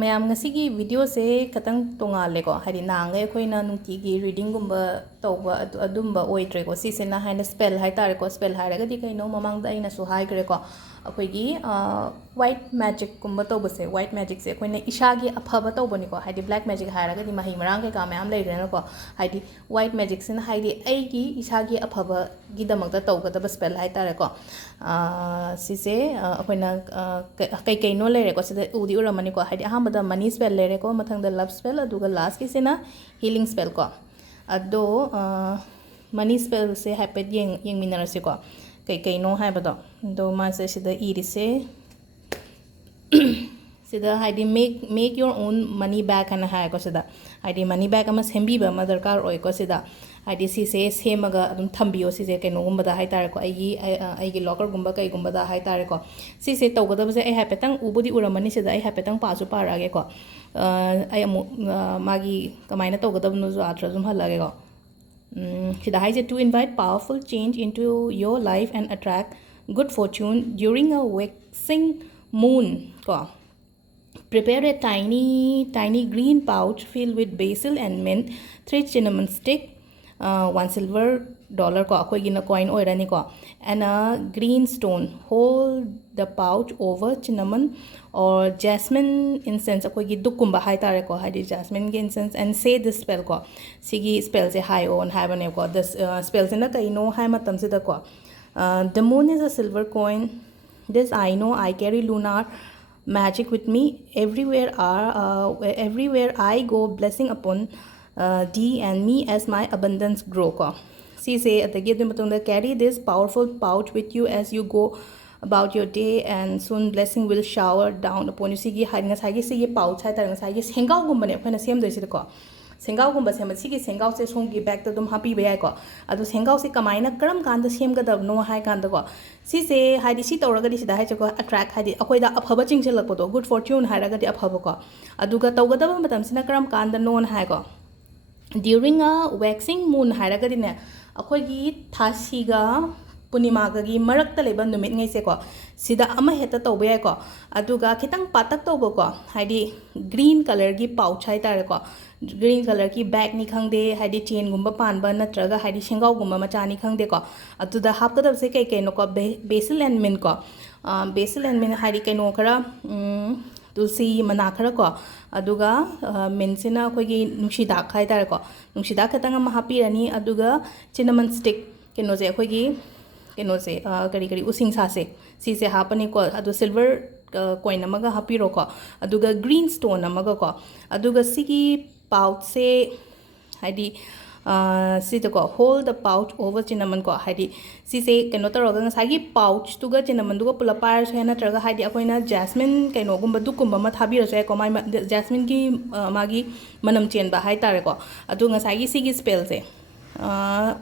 ꯃꯌꯥꯝ ꯉꯁꯤꯒꯤ ꯚꯤꯗꯤꯑꯣꯁꯦ ꯈꯤꯇꯪ ꯇꯣꯡꯉꯥꯜꯂꯦꯀꯣ ꯍꯥꯏꯗꯤ ꯅꯍꯥꯟꯒꯩ ꯑꯩꯈꯣꯏꯅ ꯅꯨꯡꯇꯤꯒꯤ ꯔꯤꯗꯤꯡꯒꯨꯝꯕ ꯇꯧꯕ ꯑꯗꯨꯝꯕ ꯑꯣꯏꯗ꯭ꯔꯦꯀꯣ ꯁꯤꯁꯤꯅ ꯍꯥꯏꯅ ꯁ꯭ꯄꯦꯜ ꯍꯥꯏꯇꯥꯔꯦꯀꯣ ꯁ꯭ꯄꯦꯜ ꯍꯥꯏꯔꯒꯗꯤ ꯀꯩꯅꯣ ꯃꯃꯥꯡꯗ ꯑꯩꯅꯁꯨ ꯍꯥꯏꯈ꯭ꯔꯦꯀꯣ ꯑꯩꯈꯣꯏꯒꯤ ꯋꯥꯏꯠ ꯃꯦꯖꯤꯛꯀꯨꯝꯕ ꯇꯧꯕꯁꯦ ꯋꯥꯏꯠ ꯃꯦꯖꯤꯛꯁꯦ ꯑꯩꯈꯣꯏꯅ ꯏꯁꯥꯒꯤ ꯑꯐꯕ ꯇꯧꯕꯅꯤꯀꯣ ꯍꯥꯏꯗꯤ ꯕ꯭ꯂꯦꯛ ꯃꯦꯖꯤꯛ ꯍꯥꯏꯔꯒꯗꯤ ꯃꯍꯩ ꯃꯔꯥꯡ ꯀꯩꯀꯥ ꯃꯌꯥꯝ ꯂꯩꯈ꯭ꯔꯦꯅꯀꯣ ꯍꯥꯏꯗꯤ ꯋꯥꯏꯠ ꯃꯦꯖꯤꯛꯁꯤꯅ ꯍꯥꯏꯗꯤ ꯑꯩꯒꯤ ꯏꯁꯥꯒꯤ ꯑꯐꯕꯒꯤꯗꯃꯛꯇ ꯇꯧꯒꯗꯕ ꯁ꯭ꯄꯦꯜ ꯍꯥꯏꯇꯥꯔꯦꯀꯣ ꯁꯤꯁꯦ ꯑꯩꯈꯣꯏꯅ ꯀꯩꯀꯩꯅꯣ ꯂꯩꯔꯦꯀꯣ ꯁꯤꯗ ꯎꯗꯤ ꯎꯔꯝꯃꯅꯤꯀꯣ ꯍꯥꯏꯗꯤ ꯑꯍꯥꯟꯕꯗ ꯃꯅꯤ ꯁ꯭ꯄꯦꯜ ꯂꯩꯔꯦꯀꯣ ꯃꯊꯪꯗ ꯂꯞ ꯁ꯭ꯄꯦꯜ ꯑꯗꯨꯒ ꯂꯥꯁꯀꯤꯁꯤꯅ ꯍꯤꯂꯤꯡ ꯁ꯭ꯄꯦꯜ ꯀꯣ ꯑꯗꯣ ꯃꯅꯤ ꯁ꯭ꯄꯦꯜꯁꯦ ꯍꯥꯏꯐꯦꯠ ꯌꯦꯡꯃꯤꯟꯅꯔꯁꯤꯀꯣ ꯀꯩꯀꯩꯅꯣ ꯍꯥꯏꯕꯗꯣ ꯑꯗꯣ ꯃꯥꯁꯦ ꯁꯤꯗ ꯏꯔꯤꯁꯦ sida haidi make your own money back and haiko sida haidi money back ama sembiba ama darkar oiko sida haidi sise semaga adum thambiyo sise keno gumba da haitare ko aigi locker gumba kai gumba da haitare ko sise tawgada base ai hapetang ubudi uramani sida ai hapetang pasu parage ko ai amu magi kamaina tawgada bnu zo atra zum halage ko sida haise to invite powerful change into your life and attract good fortune during a waxing moon ko prepare a tiny green pouch filled with basil and mint, 3 cinnamon stick, $1 ko akoi gina coin oirani ko, and a green stone. Hold the pouch over cinnamon or jasmine incense akoi gi dukumba hai tare ko hai jasmine incense and say this spell ko. Sigi spell se hai on hai bane ko. This spell se na kai no hai matam se da ko. The moon is a silver coin. This I know I carry lunar magic with me everywhere I go, blessing upon thee and me as my abundance grow ko see say at the give them carry this powerful pouch with you as you go about your day and soon blessing will shower down upon you see gi hiding as hagi see pouch hai tarang sai gi sengau gum bane phana sem doi si ko sengau gum ba sem si gi sengau se song gi back to dum happy be ko adu sengau se kamaina karam kan da sem ga da no hai kan da ko si se haidi si tawraga di sida hai ko attract haidi akoi da aphaba chingse lakpo do good fortune hai raga di aphaba ko aduga tawga da matam sina karam kan da non hai ko during a waxing moon hai raga di ne akoi gi thasi ga punima ga gi marak ta leba numit ngai se ko sida ama heta tawba yai ko aduga khitang patak tawba ko haidi green color gi pouch hai tare ko green color ki bag ni khangde haidi chain gumba panba natraga haidi sengau gumba macha ni khangde ko atuda hapkada se kai kai no ko basil and mint ko basil and mint haidi kai no khara tulsi mana khara ko aduga mint sina khoi gi nushida khai tare ko nushida khatang ama happy rani aduga cinnamon stick keno je khoi gi keno se kari using sa se si se hapani ko adu silver coin amaga hapiro ko aduga green stone amaga ko aduga sigi pouch se haidi si to ko hold the pouch over cinnamon ko haidi si se keno taraga ngasagi pouch tuga cinnamon duga pula par se na traga haidi akoina jasmine keno gumba dukumba ma thabira se ko mai jasmine gi magi manam chen ba hai tare ko adu ngasagi sigi spell se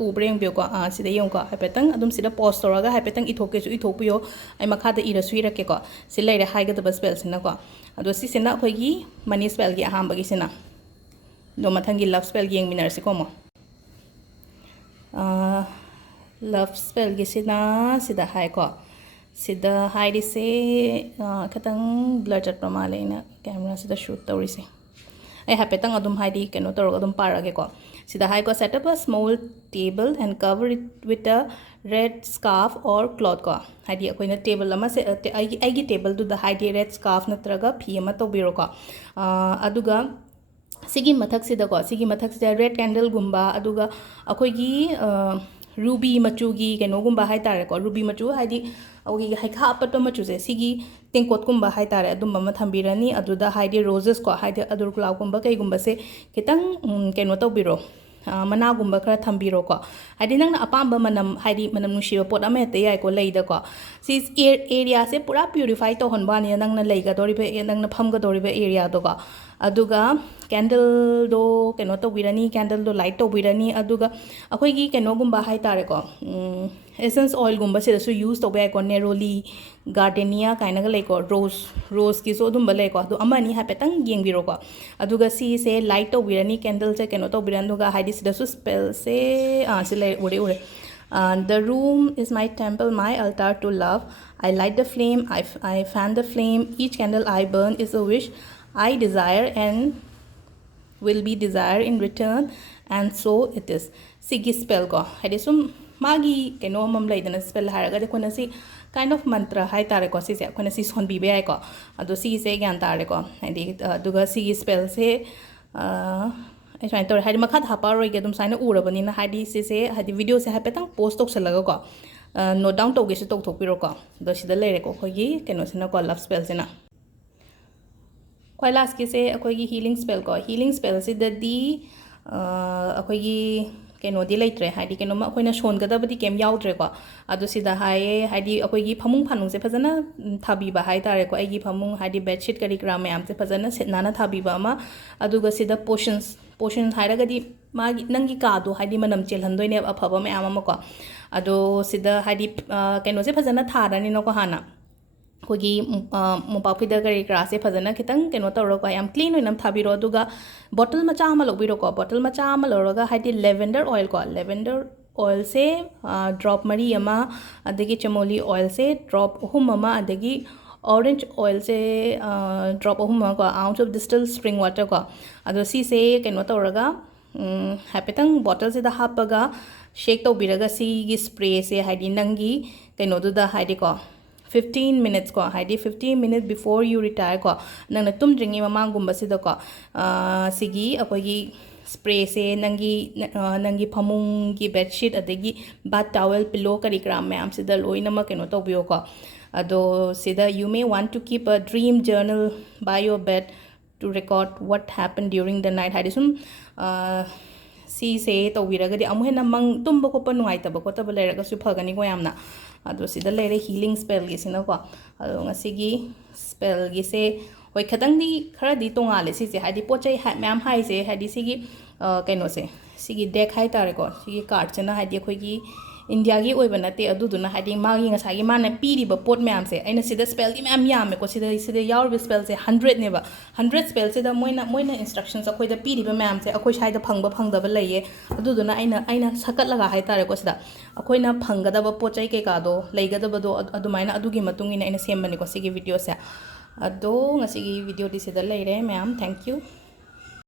ubreng bio ko sida yong ko hapetang adum sida post toraga hapetang ithoke su ithokpiyo ai makha da ira suira ke ko silai re haiga da spell sina ko adu si sina khoi gi money spell gi aham bagi sina do mathangi love spell gi yengminar si ko mo love spell gi sina sida hai ko sida hai ri se khatang blur chat pramale na camera sida shoot tawri se ai hapetang adum hai di keno torog adum parage ko sida hai ko set up a small table and cover it with a red scarf or cloth ko hai di akoina table ama se ai gi table du da hai di red scarf natraga phi ama to biro ko aduga sigi mathak sida ko sigi mathak sida red candle gumba aduga akoi gi ruby machu gi keno gumba hai tare ko ruby machu hai di augi hai kha apatto machu se sigi tengkot gumba hai tare adum ma thambirani aduda hai di roses ko hai di adur cloud gumba kai gumba se kitang keno to biro mana gumba khara thambiro ko hai di nang na apamba manam hai di manam nushi pot ama te yai ko leida ko sis area se pura purify to honba ni nang na leiga dori be nang na pham ga dori be area do ko aduga candle do keno to birani candle do light to birani aduga akoi gi keno gumba hai tare ko essence oil gumba se su use to be ko neroli gardenia kaina ga lei ko rose ki so dum ba lei ko adu amani ha petang yeng biro ko aduga si se light to birani candle se keno to biran duga hai dis da su spell se se le ure the room is my temple, my altar to love. I light the flame, I fan the flame. Each candle I burn is a wish I desire and will be desired in return, and so it is. Sigi spell ko hadi sum magi keno mam laidana spell haraga de kona si kind of mantra hai tare ko si se kona si son bi be ai ko ado si se gyan tare ko hadi duga sigi spell se ai try to hadi makhat hapa roi ge dum saina urabani na hadi si se hadi video se hapetang post tok salaga ko note down to ge se tok thok piro ko do sida lere ko khogi keno sina ko love spell sina Quite last case, a healing spell. Healing spell is that the keno delay hadi keno ma koina shon gada badi kem yaw tre ko adu sida hai hadi akoigi phamung phanung se phajana thabi ba hai tare ko aigi phamung hadi bed sheet kari gram am se phajana nana thabi ba ma adu ga sida portions haira gadi ma nangi ka do hadi manam chelhan doi ne aphaba me ama ko adu sida hadi keno se phajana tharani no ko hana कोगी मोपाफिदा करी क्रासे फजना खितंग केनो तौरको याम clean Oinam थाबिरो दुगा bottle मचा अमा लौबिरो को bottle मचा अमा लौरगा हाइदि lavender oil से drop मरी अमा अदगी चमोली ऑयल से ड्रॉप अहुम अमा अदगी ऑरेंज ऑयल से ड्रॉप अहुम को ounce of distil spring water को अदो सी से केनो तौरगा हाइपेतंग बॉटल से दा हापगा शेक तौबिरगा सी गी स्प्रे से हाइदि नंगी केनो दुदा हाइदि को 15 minutes ko haidi 15 minutes before you retire ko nang tum dringi mamang gumba sida ko sigi akogi spray se nangi phamung gi bed sheet adegi bath towel pillow kari gram me am sida loina ma keno to biyo ko ado sida you may want to keep a dream journal by your bed to record what happened during the night haidi sum si se to wiraga di amu hena mang tumba ko pa nuai ta ba ko ta ba leraga su phagani ko yamna ado sida lere healing spell gi sina ko ado ngasigi spell gi se hoi khatang di khara di tonga le si se hadi pochai ma'am hai se hadi sigi kaino se sigi deck hai tare ko sigi card chana hadi khoi gi india gi oi banate adu duna hadi ma gi ngasai gi mana piri ba pot ma'am se aina sida spell gi ma'am yam ko sida yaur bi spell se 100 ne ba 100 spell se da moina instructions akhoi da piri ba ma'am se akhoi sai da phang da ba leye adu duna aina sakat laga hai tare ko sida akhoi na phang ga da ba pochai ke ka do lei ga da ba do adu maina adu gi matung ina aina sem bani ko sigi video se ado ngasigi video di sida leire ma'am thank you